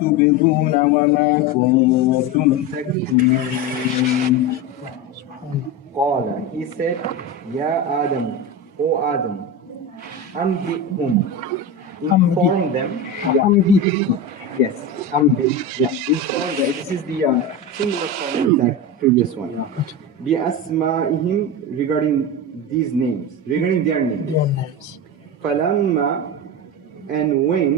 تبدون وما كنتم تكتمون. Qala, he said, Ya Adam, O Adam, Ambihum, inform them. Yes, yeah, inform them. This is the similar form of that previous one. Bi asma'ihim, regarding these names, regarding their names. Falamma, and when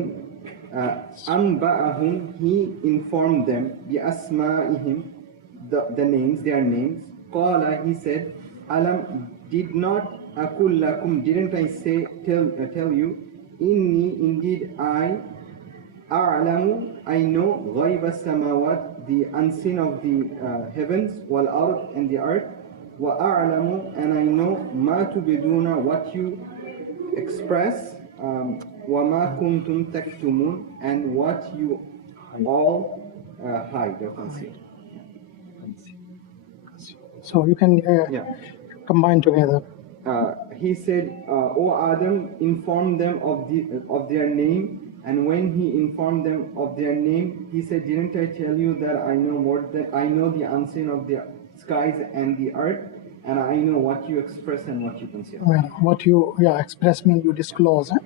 Anba'ahum, he informed them, bi asma'ihim, the names, their names. Qala, he said, Alam, did not akul lakum, didn't I say, tell you, inni, indeed I, a'lamu, I know, ghayba samawat, the unseen of the heavens, wal ard, and the earth, wa a'lamu, and I know, ma tubiduna, what you express, wa ma kuntum taktumun, and what you all hide or conceal. So you can combine together. He said, O Adam, inform them of their name, and when he informed them of their name, he said, didn't I tell you that I know the unseen of the skies and the earth, and I know what you express and what you conceal. Well, what you express means you disclose, or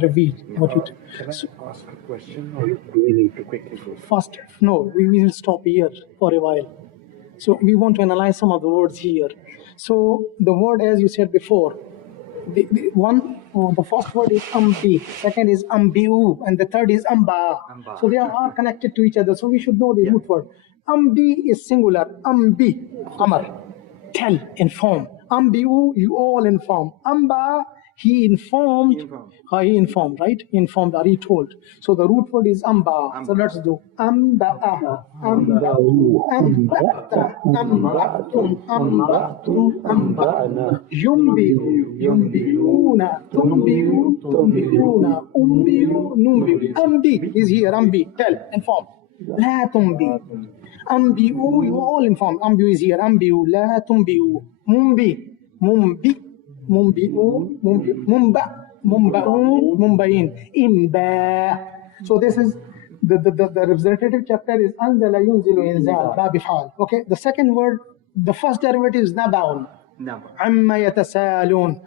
reveal. Yeah. Can I ask a question, or do we need to quickly go? First, no, we will stop here for a while. So we want to analyze some of the words here. So the word, as you said before, the first word is ambi, second is ambiu, and the third is amba. So they are connected to each other. So we should know the root word. Ambi is singular. Ambi, amar, tell, inform. Ambiu, you all inform. Amba, he informed, right? Informed or he told. So the root word is amba. So let's do amba'a, amba'u, amba'ta, amba'tum, amba'tum, amba'na, yumbi'u, yumbi'una, tumbi'u, tumbi'una, umbi'u, numbi'u. Ambi is here, ambi, tell, inform. La tumbi. Ambi'u, you all inform. Ambi'u is here, ambi'u, la tumbi'u. Mumbi, mumbi. Mumbi'un, mumba, mumbaun, mumbain, imba. So this is the representative chapter is anzala yunzilu inzal, ba bifal. Okay, the second word, the first derivative is nabaun. Amma yatasalun.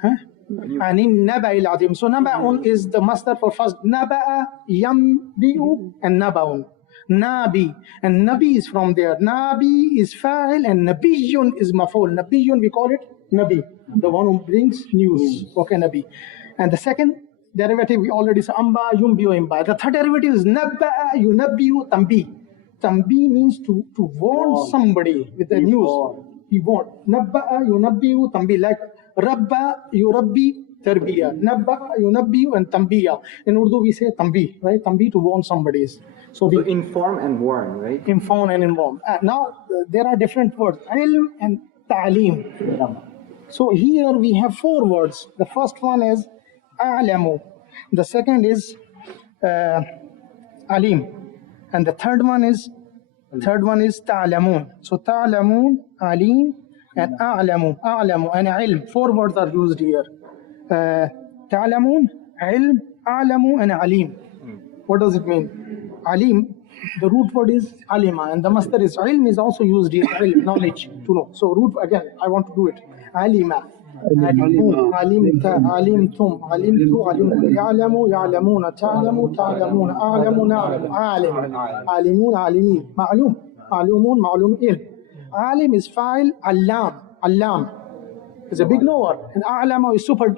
Anin naba'il azim. So nabaun is the master for first naba'a, yambi'u, and nabaun. Nabi, and nabi is from there. Nabi is fa'il and nabiyun is maf'ul. Nabiyun, we call it nabi, the one who brings news. Okay, nabi. And the second derivative we already saw, amba, yumbiu, imba. The third derivative is nabba'a, yunabbiu, tambi. Tambi means to warn somebody with the news. He warned. Nabba'a, yunabbiu, tambi, like rabba, yurabbi, tarbiya. Nabba'a, yunabbiu, and tambiya. In Urdu we say tambi, right? Tambi, to warn somebody. So inform and warn, right? Inform and inform. Now there are different words, ilm and ta'lim. So here we have four words. The first one is a'lamu. The second is alim. And the third one is ta'lamun. So ta'lamun, alim, and a'lamu, and ilm. Four words are used here. Ta'lamun, ilm, a'lamu, and alim. What does it mean? Alim, the root word is alima, and the master is ilm is also used here, ilm, knowledge, to know. So root, again, I want to do it. Alima, alimun, alimta, alimtum, alimtu, alimtu, ya'lamu, ya'lamuna, ta'lamu, ta'lamuna, a'lamu, na'lamu, alim, alimun, alimin, ma'lum, ma'lumun, ma'lum, ilm. Alim is fa'il, allam is a big knower, and a'lama is super.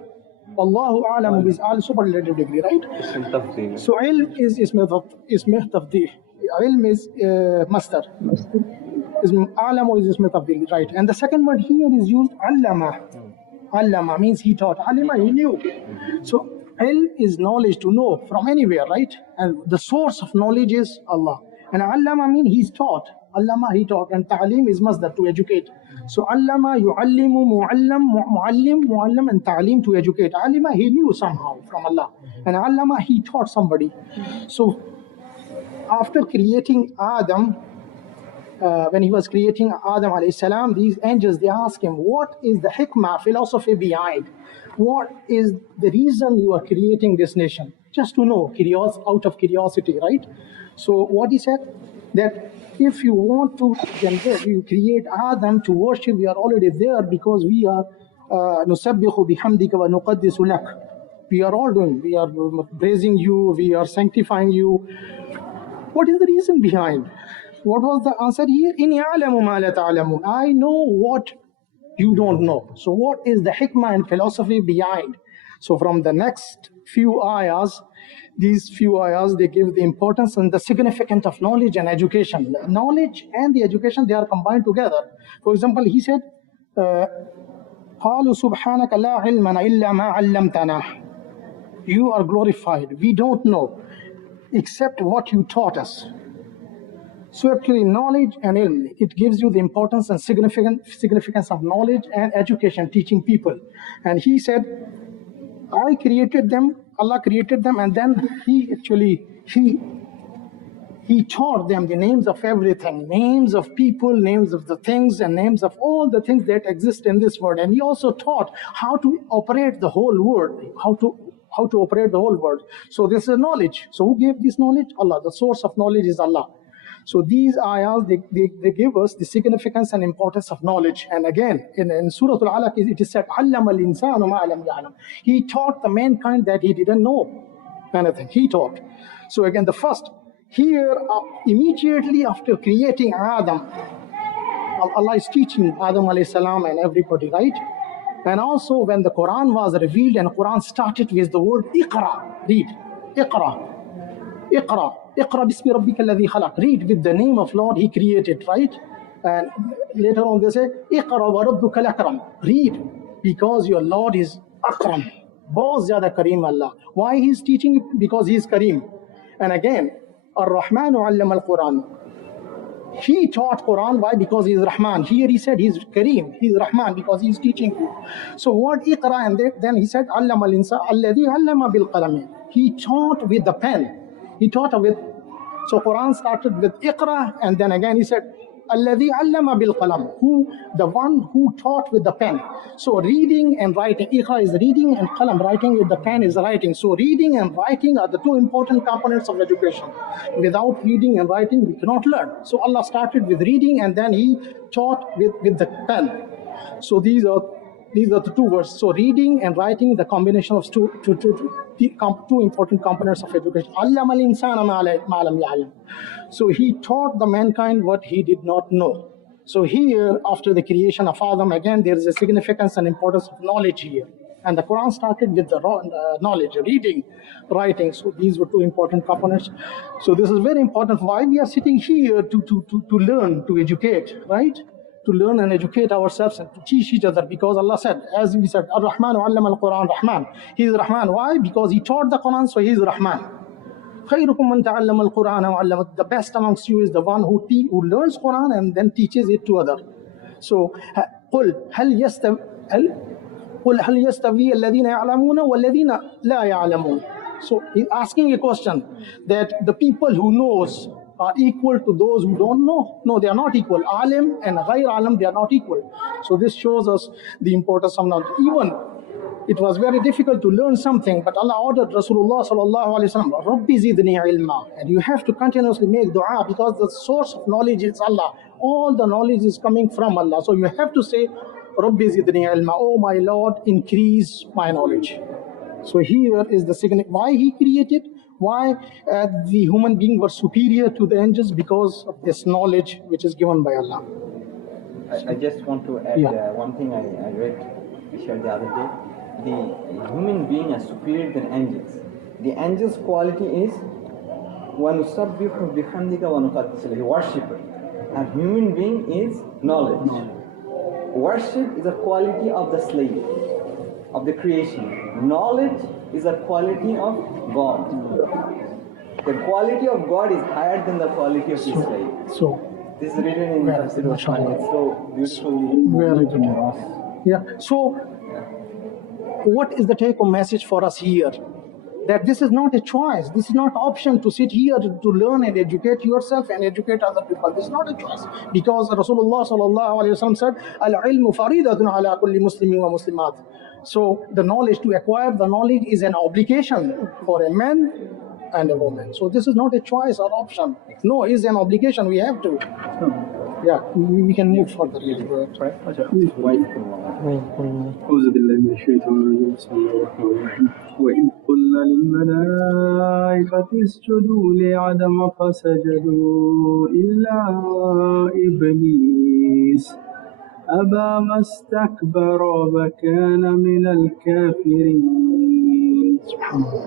Wallahu a'lamu is al superlative degree, right? So ilm is ism tafdih. Ilm is master. A'lamu is ism tafdih, right? And the second word here is used allama. Allama means he taught. Alima, he knew. So ilm is knowledge, to know from anywhere, right? And the source of knowledge is Allah. And allama means he's taught. Allama, he taught. And ta'lim is masdar, to educate. So allama, yu'allimu, mu'allim, and ta'lim, to educate. Alima, he knew somehow from Allah. And allama, he taught somebody. So after creating Adam, when he was creating Adam alayhi salam, these angels, they ask him, what is the hikmah, philosophy behind? What is the reason you are creating this nation? just to know, out of curiosity, right? So what he said, that if you want to generate, you create Adam to worship, we are already there because we are نُسَبِّحُ بِحَمْدِكَ وَنُقَدِّسُ لَكَ. We are all doing, we are praising you, we are sanctifying you. What is the reason behind? What was the answer here? إِنِّي أَعْلَمُ مَا لَا تَعْلَمُونَ. I know what you don't know. So what is the hikmah and philosophy behind? So from the next few ayahs, these few ayahs, they give the importance and the significance of knowledge and education. Knowledge and the education, they are combined together. For example, he said, قَالُوا سُبْحَانَكَ لَا عِلْمَنَا إِلَّا مَا عَلَّمْتَنَا. You are glorified. We don't know except what you taught us. So actually knowledge and ilm, it gives you the importance and significance of knowledge and education, teaching people. And he said, I created them, Allah created them, and then he taught them the names of everything, names of people, names of the things, and names of all the things that exist in this world. And he also taught how to operate the whole world, how to operate the whole world. So this is knowledge. So who gave this knowledge? Allah. The source of knowledge is Allah. So these ayahs, they give us the significance and importance of knowledge. And again, in Surah Al-Alaq, it is said, عَلَّمَ الْإِنسَانُ مَا لَمْ يَعْلَمْ. He taught the mankind that he didn't know anything. He taught. So again, the first, here, immediately after creating Adam, Allah is teaching Adam alayhi salam and everybody, right? And also when the Qur'an was revealed, and Qur'an started with the word Iqra, read, Iqra, Iqra. Iqra bismi rabbika alladhi khalaq. Read with the name of Lord He created, right? And later on they say, Iqra wa rabbuka al-akram. Read, because your Lord is Akram. Bahut zyada Kareem Allah. Why He is teaching? Because He is Kareem. And again, Ar-Rahman 'allama al-Quran. He taught Quran. Why? Because He is Rahman. Here He said He is Kareem. He is Rahman because He is teaching you. So what Iqra, and then He said, 'allama al-insan alladhi 'allama bil qalam. He taught with the pen. He taught with, so Quran started with Iqra, and then again he said, Alladhi allama bil qalam, the one who taught with the pen. So reading and writing, Iqra is reading and qalam, writing with the pen is writing. So reading and writing are the two important components of education. Without reading and writing, we cannot learn. So Allah started with reading, and then He taught with the pen. So these are the two words. So reading and writing, the combination of two important components of education. Allama al-insana ma lam ya'lam. So He taught the mankind what he did not know. So here, after the creation of Adam, again there is a significance and importance of knowledge here. And the Quran started with the knowledge, reading, writing. So these were two important components. So this is very important. Why we are sitting here to learn, to educate, right? To learn and educate ourselves and to teach each other, because Allah said, as we said, Ar-Rahman 'allama al-Quran, Rahman. He is Rahman. Why? Because He taught the Quran, so He is Rahman. خَيْرُكُمْ مَنْ تَعَلَّمَ الْقُرْآنَ وَعَلَّمَ. The best amongst you is the one who learns Quran and then teaches it to others. So, قُلْ هَلْ يَسْتَوِي الَّذِينَ يَعْلَمُونَ وَالَّذِينَ لَا يَعْلَمُونَ. So he's asking a question, that the people who knows are equal to those who don't know. No, they are not equal. Alim and Ghair Alim, they are not equal. So this shows us the importance of knowledge. Even it was very difficult to learn something, but Allah ordered Rasulullah sallallahu alaihi wasallam, Rabbi zidni ilma. And you have to continuously make dua, because the source of knowledge is Allah. All the knowledge is coming from Allah. So you have to say, Rabbi zidni ilma. Oh my Lord, increase my knowledge. So here is the significance. Why He created? Why the human beings were superior to the angels? Because of this knowledge which is given by Allah. I just want to add one thing I read the other day. The human beings are superior than angels. The angels' quality is وَنُسَبِّحُ بِحَمْدِكَ وَنُقَدِّسُ لَكَ, worshipper. And human being is knowledge. Worship is a quality of the slave, of the creation. Knowledge is a quality of God. The quality of God is higher than the quality of His slave. So this is written in Tafseer. It's so beautifully. Very good. Yeah. So what is the take-home message for us here? That this is not a choice. This is not option to sit here to learn and educate yourself and educate other people. This is not a choice. Because Rasulullah sallallahu alaihi wasallam said, Al-ilmu faridatun ala kulli muslimin wa muslimat. So the knowledge, to acquire the knowledge is an obligation for a man and a woman. So this is not a choice or option. No, it's an obligation. We have to. Yeah, we can move further. Right? أعوذ بالله من الشيطان الرجيم بسم الله الرحمن الرحيم وإذ قلنا للملائكة اسجدوا لآدم فسجدوا إلا إبليس أبى واستكبر وكان من الكافرين. سبحان الله.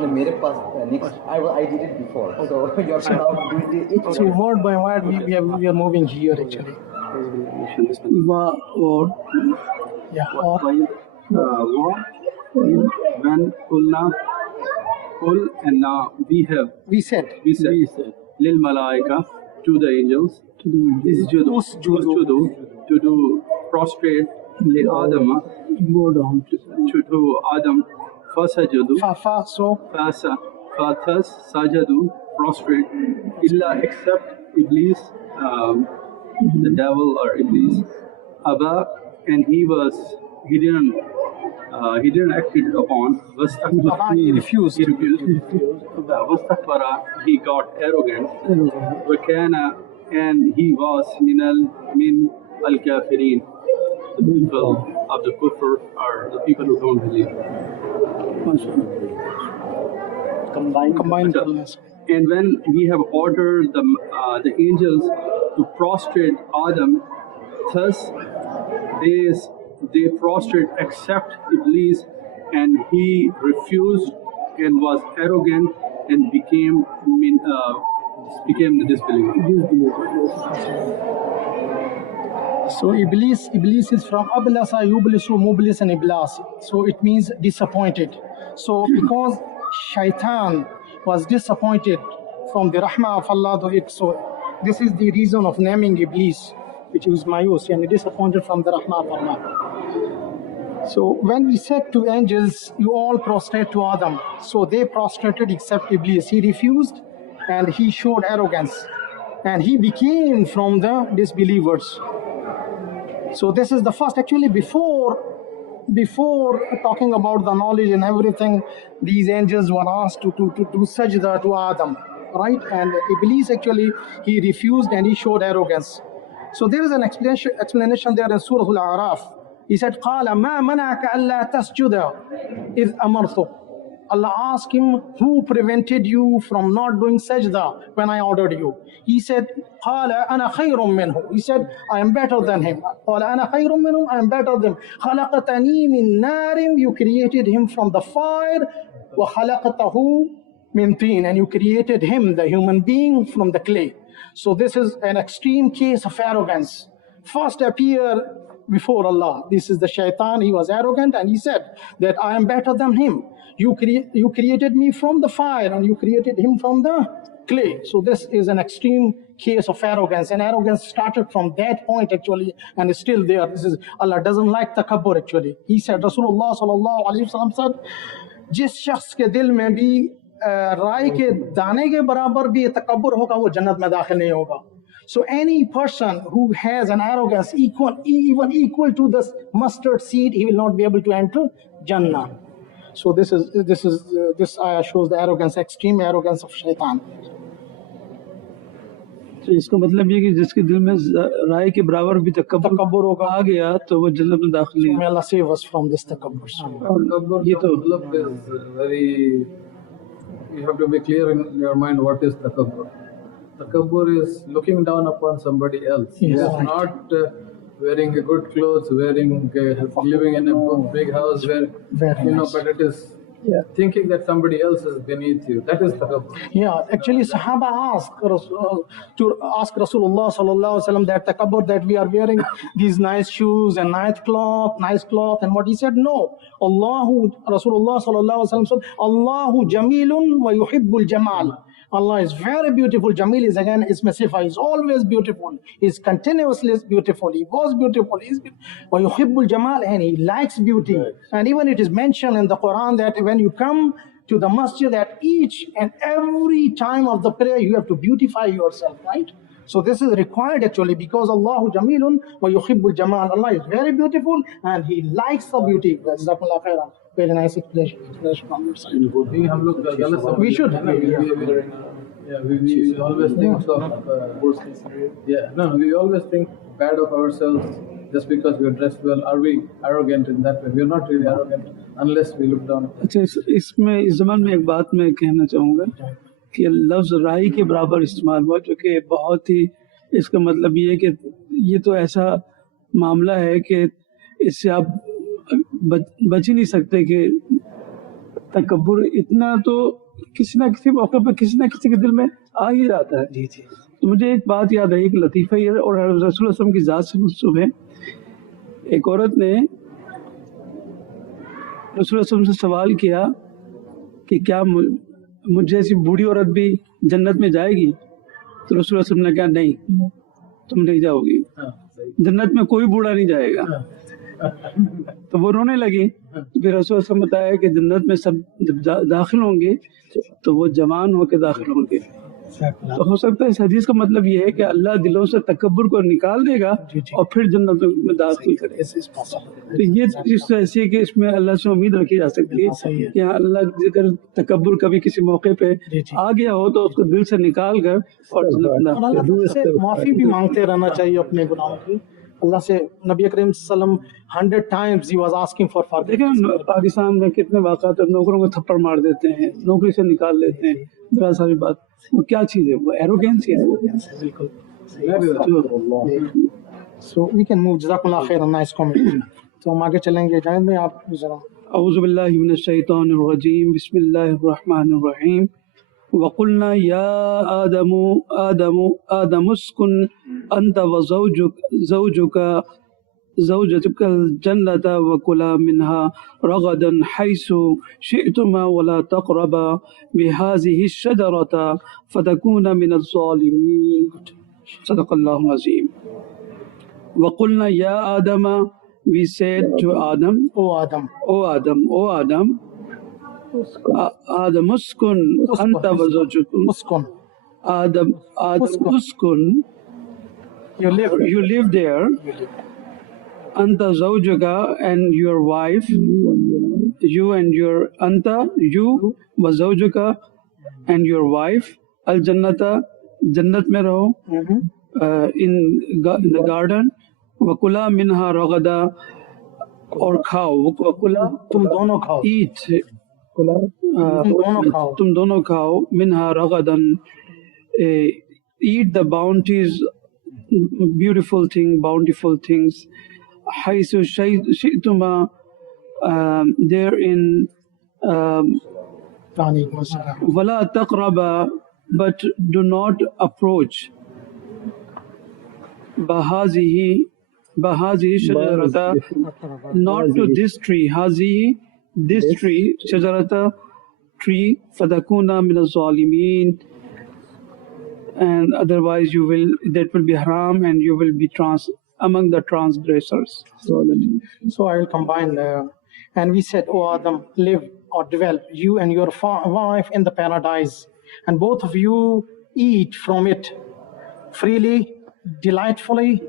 मेरे पास next I did it before, so you have to now do it. So word by word we are moving here actually. Or when Qul and now we said lil malaika to the angels usjudu to do prostrate li Adama to Adam fasajadu thus sajadu prostrate illa except Iblis, the devil or Iblis, Aba, and he didn't act it upon. He refused. Vastakbara, he got arrogant. Wakana, and he was min al kafirin, the people of the kufr, or the people who don't believe. combined. And when we have ordered the angels to prostrate Adam, thus they prostrate except Iblis, and he refused and was arrogant and became the disbeliever. So Iblis is from Ablasa, Yublisu, Mublis and Iblas. So it means disappointed. So because Shaitan was disappointed from the Rahmah of Allah to it, so this is the reason of naming Iblis, which is Mayus, and disappointed from the Rahmah of Allah. So when we said to angels, you all prostrate to Adam, so they prostrated except Iblis. He refused and he showed arrogance, and he became from the disbelievers. So this is the first, actually before talking about the knowledge and everything, these angels were asked to do sajda to Adam, right? And Iblis actually, he refused and he showed arrogance. So there is an explanation there in Surah Al-A'raf. He said, قَالَ مَا مَنَعَكَ أَلَّا تَسْجُدَ إِذْ أَمَرْتُ. Allah asked him, who prevented you from not doing sajda when I ordered you? He said, قَالَ أَنَا خَيْرٌ مِّنْهُ. He said, I am better than him. قَالَ أَنَا خَيْرٌ مِّنْهُ. I am better than him. خَلَقَتَنِي مِن نَارٍ. You created him from the fire. وَخَلَقَتَهُ مِن طِينٍ. And you created him, the human being, from the clay. So this is an extreme case of arrogance. First appear before Allah. This is the shaitan. He was arrogant and he said that I am better than him. You created me from the fire and you created him from the clay. So this is an extreme case of arrogance, and arrogance started from that point actually and is still there. This is, Allah doesn't like takabbur actually. He said, Rasulullah sallallahu alaihi wasallam said, जिस शख्स के दिल में भी राई के दाने के बराबर भी तकब्बुर होगा वो जन्नत में दाखिल नहीं होगा. So any person who has an arrogance even equal to the mustard seed, he will not be able to enter Jannah. So this ayah shows the arrogance, extreme arrogance of shaitan. तो इसका मतलब ये कि जिसके दिल में राय के बराबर भी तकब्बुर होगा आ गया तो वो जन्नत में दाखिल नहीं. May Allah save us from this takabbur. ये तो is very, you have to be clear in your mind what is takabbur. Takabbur is looking down upon somebody else. Yes. It is not wearing a good clothes, living in a big house where nice. But it is thinking that somebody else is beneath you. That is takabbur. Yeah, actually Sahaba asked to ask Rasulullah sallallahu alaihi wasallam that takabbur, that we are wearing these nice shoes and nice cloth, and what he said, no. Rasulullah sallallahu alaihi wasallam said, Allahu jamilun wa yuhibbul jamal. Allah is very beautiful. Jamil is again is Masifa. He's always beautiful. He's continuously beautiful. He was beautiful. He's beautiful. Jamal, and he likes beauty. Right. And even it is mentioned in the Qur'an that when you come to the masjid, at each and every time of the prayer, you have to beautify yourself, right? So this is required actually, because Allahu Jamilun wa yuhibbul Jamal. Allah is very beautiful and He likes the beauty. Jazakumullah khairan. Very nice explanation on your side. We should. Yeah, we always think we always think bad of ourselves just because we are dressed well. Are we arrogant in that way? We are not really arrogant unless we look down. अच्छा, इसमें इस ज़मान में एक बात मैं कहना चाहूँगा कि लफ्ज़ राई के बराबर इस्तेमाल हुआ, जो कि बहुत ही, इसका मतलब ये है कि ये तो ऐसा मामला है कि इससे आप बच ही नहीं सकते कि तकब्बुर इतना तो किसी ना किसी मौके पर किसी ना किसी के दिल में आ ही जाता है। जी जी। तो मुझे एक बात याद आई, एक लतीफ़ा ये, और रसूल सल्लल्लाहु अलैहि वसल्लम की ज़ात से मंसूब है। एक औरत ने रसूल सल्लल्लाहु अलैहि वसल्लम से सवाल किया कि क्या मुझे ऐसी बूढ़ी औरत भी जन्नत में जाएगी? तो रसूल सल्लल्लाहु अलैहि वसल्लम ने कहा नहीं, तुम नहीं जाओगी, जन्नत में कोई बूढ़ा नहीं जाएगा। तो वो रोने लगी। तो फिर रसूल सल्लल्लाहु अलैहि वसल्लम बताया कि जन्नत में सब जब दाखिल होंगे तो वो जवान होकर दाखिल होंगे। तो हो सकता है इस हदीस का मतलब ये है कि अल्लाह दिलों से तकब्बुर को निकाल देगा और फिर जन्नत में दाखिल करेगा। तो ये चीज़ ऐसी है कि इसमें अल्लाह से उम्मीद रखी जा सकती है कि अल्लाह अगर तकब्बुर कभी किसी मौके पे आ गया हो तो उसको दिल से निकाल कर और अल्लाह से माफ़ी भी मांगते रहना चाहिए अपने गुनाहों की। अल्लाह से नबी करीम सल्लम 100 times he was asking for forgiveness। देखिए पाकिस्तान में कितने वाक़ात नौकरों को थप्पड़ मार देते हैं, नौकरी से निकाल देते हैं, बड़ा सारी बात, वो क्या चीज़ है? वो एरोगेंसी है। बिल्कुल। So we can move। जज़ाकुमुल्लाह खैर, नाइस कमेंट। तो हम आगे चलेंगे, जाहिद में आप जरा। औज़ु बिल्लाहि मिनश शैतानिर रजीम, बिस्मिल्लाहिर रहमानिर रहीम। वक़ुल्ना या आदमु उस्कुन अंता व ज़ौजुकल जन्नता व कुला मिन्हा रगदन हैसु शिअतुमा वला तक़रबा बिहाज़िहि शजरता फतकूना मिनज़ ज़ालिमीन। सदक़ल्लाहुल अज़ीम। वक़ुल्ना या आदम, we said to Adam, O Adam, Adam uskun anta wa zawjukum. Adam uskun, you live there. Anta zawjuka, and your wife, you and your anta, you wa zawjuka, and your wife, al jannata, jannat mein raho, in the garden. वकुला मिन्हा रगदा, और खाओ, वकुला तुम दोनों खाओ, eat, तुम दोनों खाओ, मिन्हा रगदन, eat the bounties, bountiful things, haythu shi'tuma, therein, wala taqraba, but do not approach, Bahazihi shajarata, not to this tree, Hazihi, this tree, shajarata, tree, fadakuna min az-zalimin, and otherwise that will be haram and you will be among the transgressors. So I will combine and we said, O Adam, live or dwell, you and your wife in the paradise, and both of you eat from it freely, delightfully,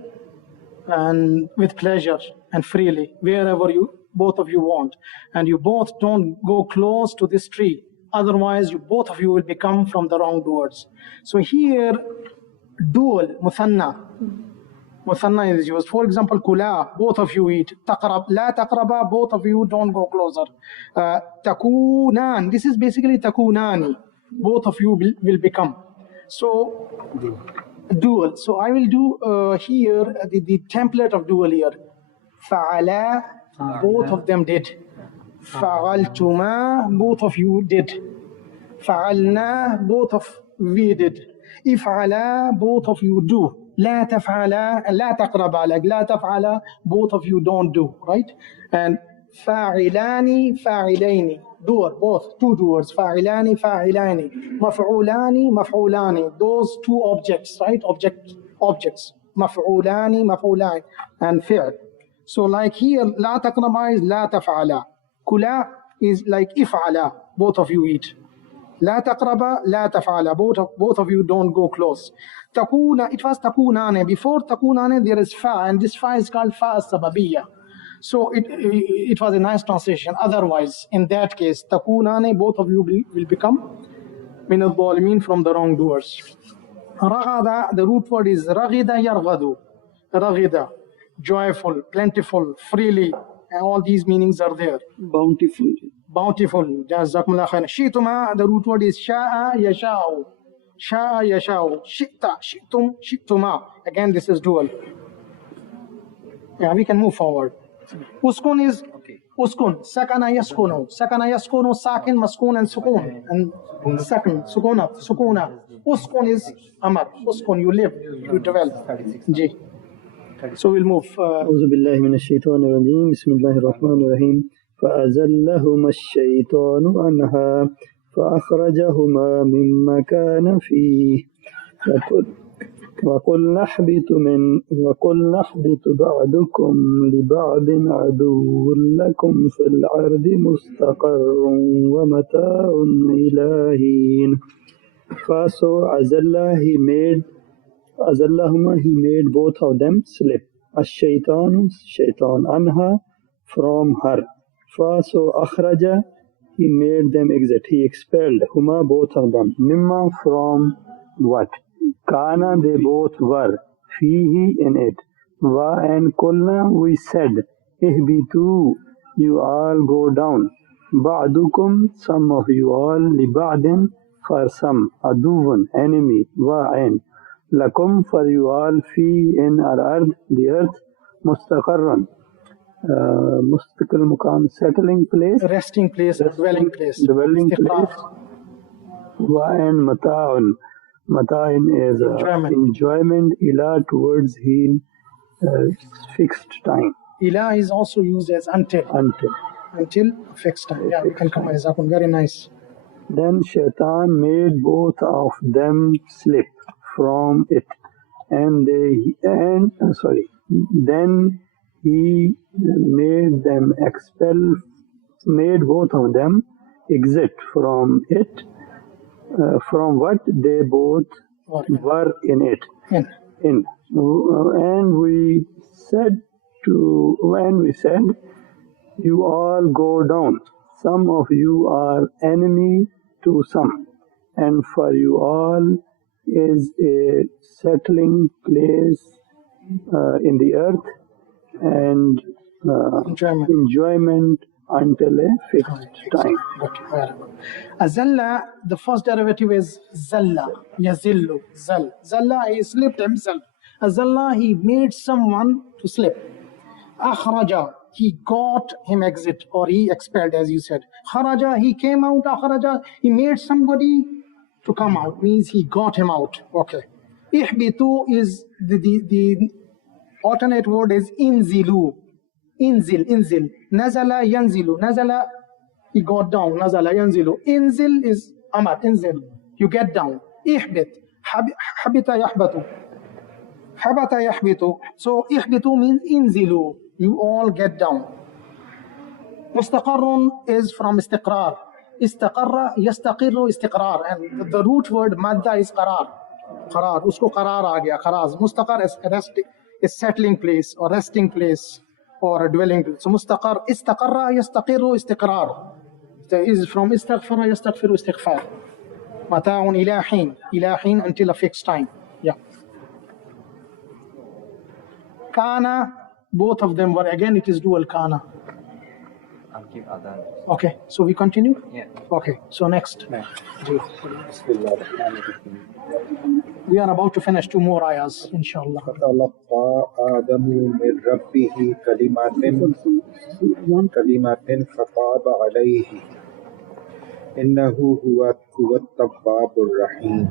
and with pleasure and freely, wherever both of you want, and you both don't go close to this tree, otherwise both of you will become from the wrongdoers. So here dual muthanna is used. For example, kula, both of you eat. Taqrab, la taqraba, both of you don't go closer. Takunan, this is basically takunani, both of you will become. So dual. So I will do here the template of dual here. Fa'ala, both of them did. Fa'altuma, both of you did. Fa'alna, both of we did. If'ala, both of you do. La taf'ala, la taqraba, like la taf'ala, both of you don't do, right? And fa'ilani, fa'ilaini, doer, both, two doers, fa'ilani, fa'ilani, maf'ulani, maf'ulani, those two objects, right? Objects, maf'ulani, maf'ulani, and fi'l. So like here, la taqraba is la taf'ala. Kula is like if'ala, both of you eat. لا تقربا لا تفعلا. Both of you don't go close. تكون, it was تكونان. Before تكونان there is fa, and this fa is called fa sababiyya. So it was a nice translation. Otherwise, in that case, تكونان, both of you will become من الظالمين, from the wrongdoers. رغد, the root word is رغد يرغد. رغد, joyful, plentiful, freely, and all these meanings are there. Bountiful. Bountiful. Jazakumullah khairan. Shituma, the root word is sha'a yasha'u. Sha'a yasha'u. Shi'ta, shi'tum, shi'tuma. Again, this is dual. Yeah, we can move forward. Uskun is uskun. Sakana yaskunu. Sakana yaskunu, sakin, maskun, and sukun. And sakin, sukuna, sukuna. Uskun is amar. Uskun, you live, you dwell. Ji. So we'll move. أعوذ بالله من الشيطان الرجيم بسم الله الرحمن الرحيم فأزلهما الشيطان عنها فأخرجهما مما كان فيه وقلنا اهبط بعضكم لبعض عدو لكم في الأرض مستقر ومتاع إلى حين. So Azallah, he made both of them slip. Ash-shaytanu, shaitan, anha, from her. So akhraja, he made them exit. He expelled huma, both of them. Mimma, from what? Kana, they both were. Fihi, in it. Wa, and kulna, we said. Ihbitu, you all go down. Ba'dukum, some of you all. Li ba'din, for some. Aduvun, enemy. Wa, and lakum, for you all. Fi, in al-ard, the earth. Mustaqarran, mustaqil mukam, settling place. Resting place, dwelling place. Dwelling place. Wa, and mata'un. Mata'in is enjoyment. Ila, towards him, fixed time. Ila is also used as until. Until fixed time. Yeah, we can come. Very nice. Then Shaitan made both of them slip from it, then he made them made both of them exit from it, from what they both were in it. And we said, you all go down. Some of you are enemy to some, and for you all is a settling place in the earth and enjoyment until a fixed time. Azalla, the first derivative is zalla, yazillu, zal. Zalla, he slipped himself. Azalla, he made someone to slip. Akhraja, he got him exit, or he expelled, as you said. Kharaja, he came out. Akhraja, he made somebody to come out, means he got him out. Okay. Ihbitu is the alternate word is inzilu. Inzil. Nazala yanzilu. Nazala, he got down. Nazala yanzilu. Inzil is amar. Inzil, you get down. Ihbit. Habita yahbatu. Habata yahbitu. So ihbitu means inzilu. You all get down. Mustaqarrun is from istiqrar. Istaqarra, yastaqirru, istiqrar. And the root word madda is qarar. Qarar. Usko qarar aa gaya. Qaraz. Mustaqar is settling place or resting place or a dwelling place. So mustaqar, istaqarra, yastaqirru, istiqrar. It is from istaghfara, yastaghfiru, istighfar. Mata'un ila hin. Ila hin, until a fixed time. Yeah. Kana, both of them were, again it is dual kana. Okay, so we continue? Yeah. Okay, so next. We are about to finish 2 more ayahs, inshallah. فتلقى آدم من ربه كلمات فتاب عليه إنه هو التواب الرحيم.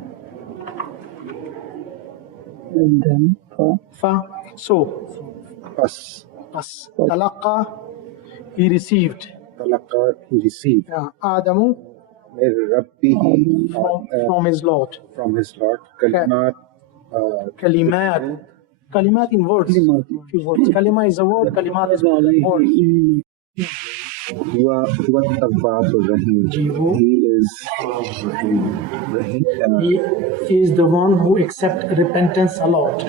And then Talaqa, he received. تلقى, he received. Adamu, من ربه, from his Lord. From his Lord. Kalimat. Kalimat in words. Few words. Kalima is a word. Kalimat is a word. هو التواب الرحيم. He He is the one who accepts repentance a lot.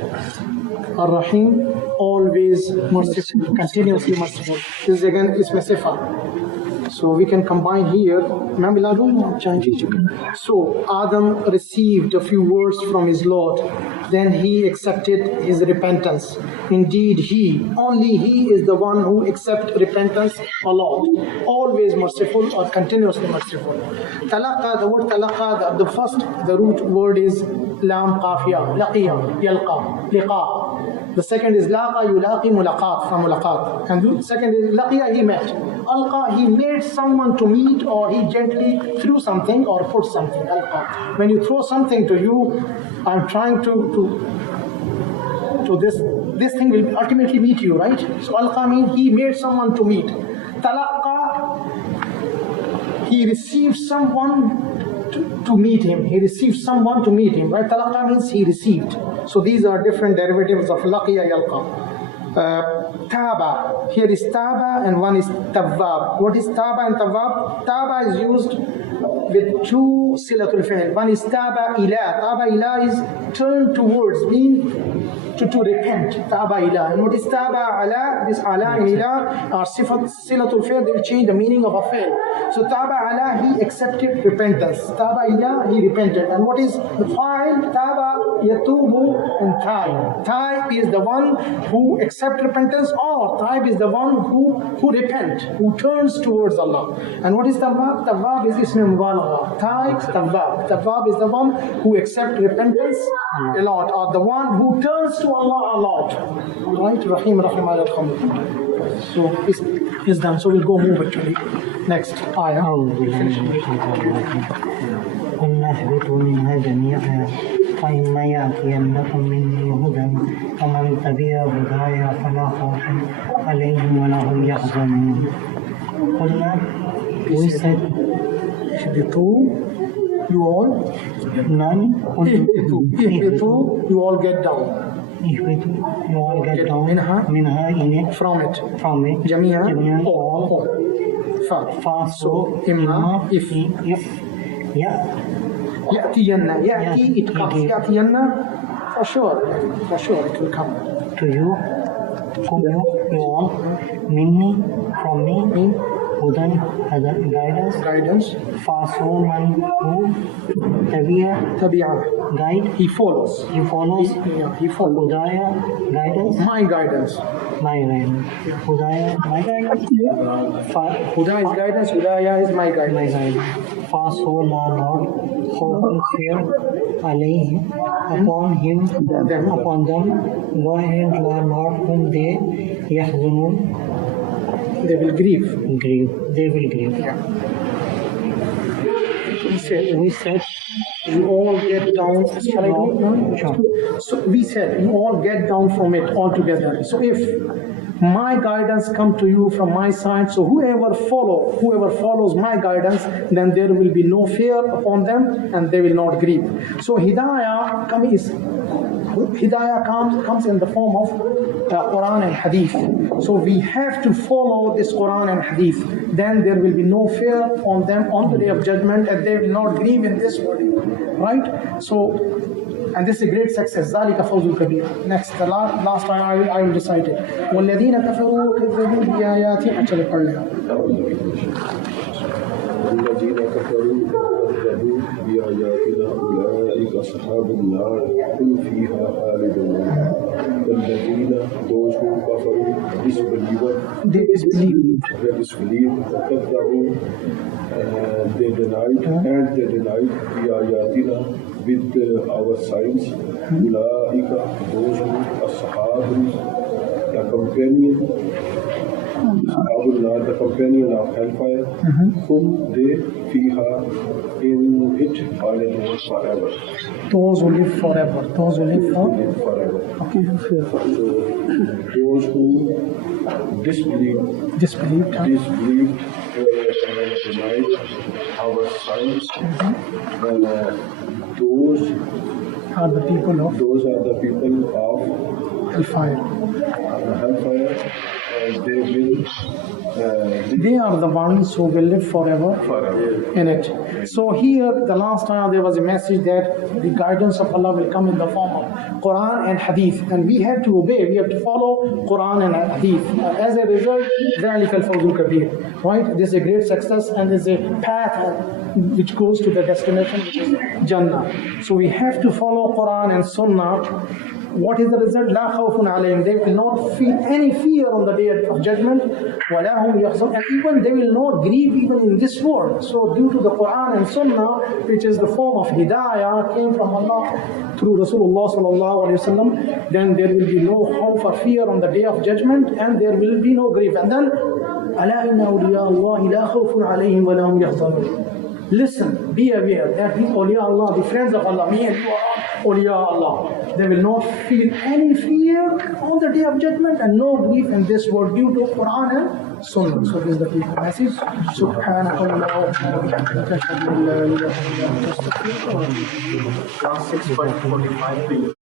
Ar-Rahim, always merciful, continuously merciful. This is again is Sifa. So we can combine here. So Adam received a few words from his Lord. Then he accepted his repentance. Indeed, only he is the one who accepts repentance a lot. Always merciful or continuously merciful. Talaqa, the word talaqa, the root word is lam qafiya, laqiya, yalqa, liqa. The second is laqa, yulaqi, mulaqat, from mulaqat. And the second is laqiya, he met. Alqa, he made someone to meet, or he gently threw something or put something. Alqa. When you throw something to you, I'm trying to this thing will ultimately meet you, right? So alqa means he made someone to meet. Talaqqa, he received someone to meet him. He received someone to meet him, right? Talaqqa means he received. So these are different derivatives of laqiya, yalqa. Taba, here is taba and one is tawwab. What is taba and tawwab? Taba is used with two silatul fi'l. One is taba ila. Taba ila is turn towards, mean to repent. Taba ila. And what is taba ala? This ala and ila are silatul fi'l. They will change the meaning of a fi'l. So taba ala, he accepted repentance. Taba ila, he repented. And what is the fa'il? Taba yatubu and taib. Taib is the one who accepts repentance, or taib is the one who repent, who turns towards Allah. And what is tawwab? Tawwab is ism mubalagha. Taib, tawwab. Tawwab is the one who accepts repentance a lot, or the one who turns to Allah a lot. Right? Rahim, Rahim, Ayah. So it's done. So we'll go move actually. Next ayah. فإما يأتينكم مني هدى فمن تبع هداي فلا خوف عليهم ولا هم يحزنون. قلنا, we said, you all, none, you all get down. You all get down. Minha, in it, from it. Jami'a, all. Fa, so, imma, if. Yeah. Ya'tiyanna. Ya'ti, it comes. Ya'tiyanna, for sure it will come. To you, you all, minni, from me, Hudan, guidance. Faso, man, who, tabi'a, guide. He follows. He follows. Hudaya, guidance. My guidance. Hudaya, my guidance. Huda is guidance. Hudaya is my guidance. Faso, la Lord, hope fear, alayhi, upon him, upon them. Go ahead, la Lord, whom they yahzunun. They will grieve. They will grieve. Yeah. We said, you all get down. Shall I go? Sure. So we said, you all get down from it altogether. So if my guidance come to you from my side, so whoever follows my guidance, then there will be no fear upon them and they will not grieve. So hidayah comes in the form of Qur'an and Hadith. So we have to follow this Qur'an and Hadith. Then there will be no fear on them on the day of judgment, and they will not grieve in this world. Right? So, and this is a great success. ذَلِكَ فَوْزُ الْكَبِيرُ. Next, the last time I will recite it. وَالَّذِينَ كَفَرُوا وَكَذَّبُوا بِآيَاتِ actually पढ़ लेगा. الذين كفروا وكذبوا بآياتنا أولئك أصحاب النار هم فيها خالدون. والذين those who كفروا they disbelieved وكذبوا they denied بآياتنا with our signs. أولئك those who أصحاب the companion of hellfire, whom they fiha in it halidoon forever. Those who live forever. Forever. Okay. So those who disbelieved and denied our signs, those are the people of hellfire. they will They are the ones who will live forever in it. So here, the last time there was a message that the guidance of Allah will come in the form of Qur'an and Hadith, and we have to obey. We have to follow Qur'an and Hadith. As a result, ذَلِكَ الْفَوْزُ الْكَبِيرُ. Right? This is a great success, and is a path which goes to the destination, which is Jannah. So we have to follow Qur'an and Sunnah. What is the result? لَا خَوْفٌ عَلَيْهِمْ. They will not feel any fear on the day of judgment. وَلَا هُمْ يَحْزَنُونَ. And even they will not grieve even in this world. So due to the Quran and Sunnah, which is the form of Hidayah, came from Allah through Rasulullah sallallahu alaihi wasallam, then there will be no hope or fear on the day of judgment, and there will be no grief. And then أَلَا إِنَّ أَوْلِيَاءَ اللَّهِ لَا خَوْفٌ عَلَيْهِمْ وَلَا هُمْ يَحْزَنُونَ. Listen, be aware that these awliya Allah, the friends of Allah, me and you are awliya Allah, they will not feel any fear on the day of judgment and no grief in this world due to Quran and Sunnah. So this is the key message. Subhanallah. 6.45.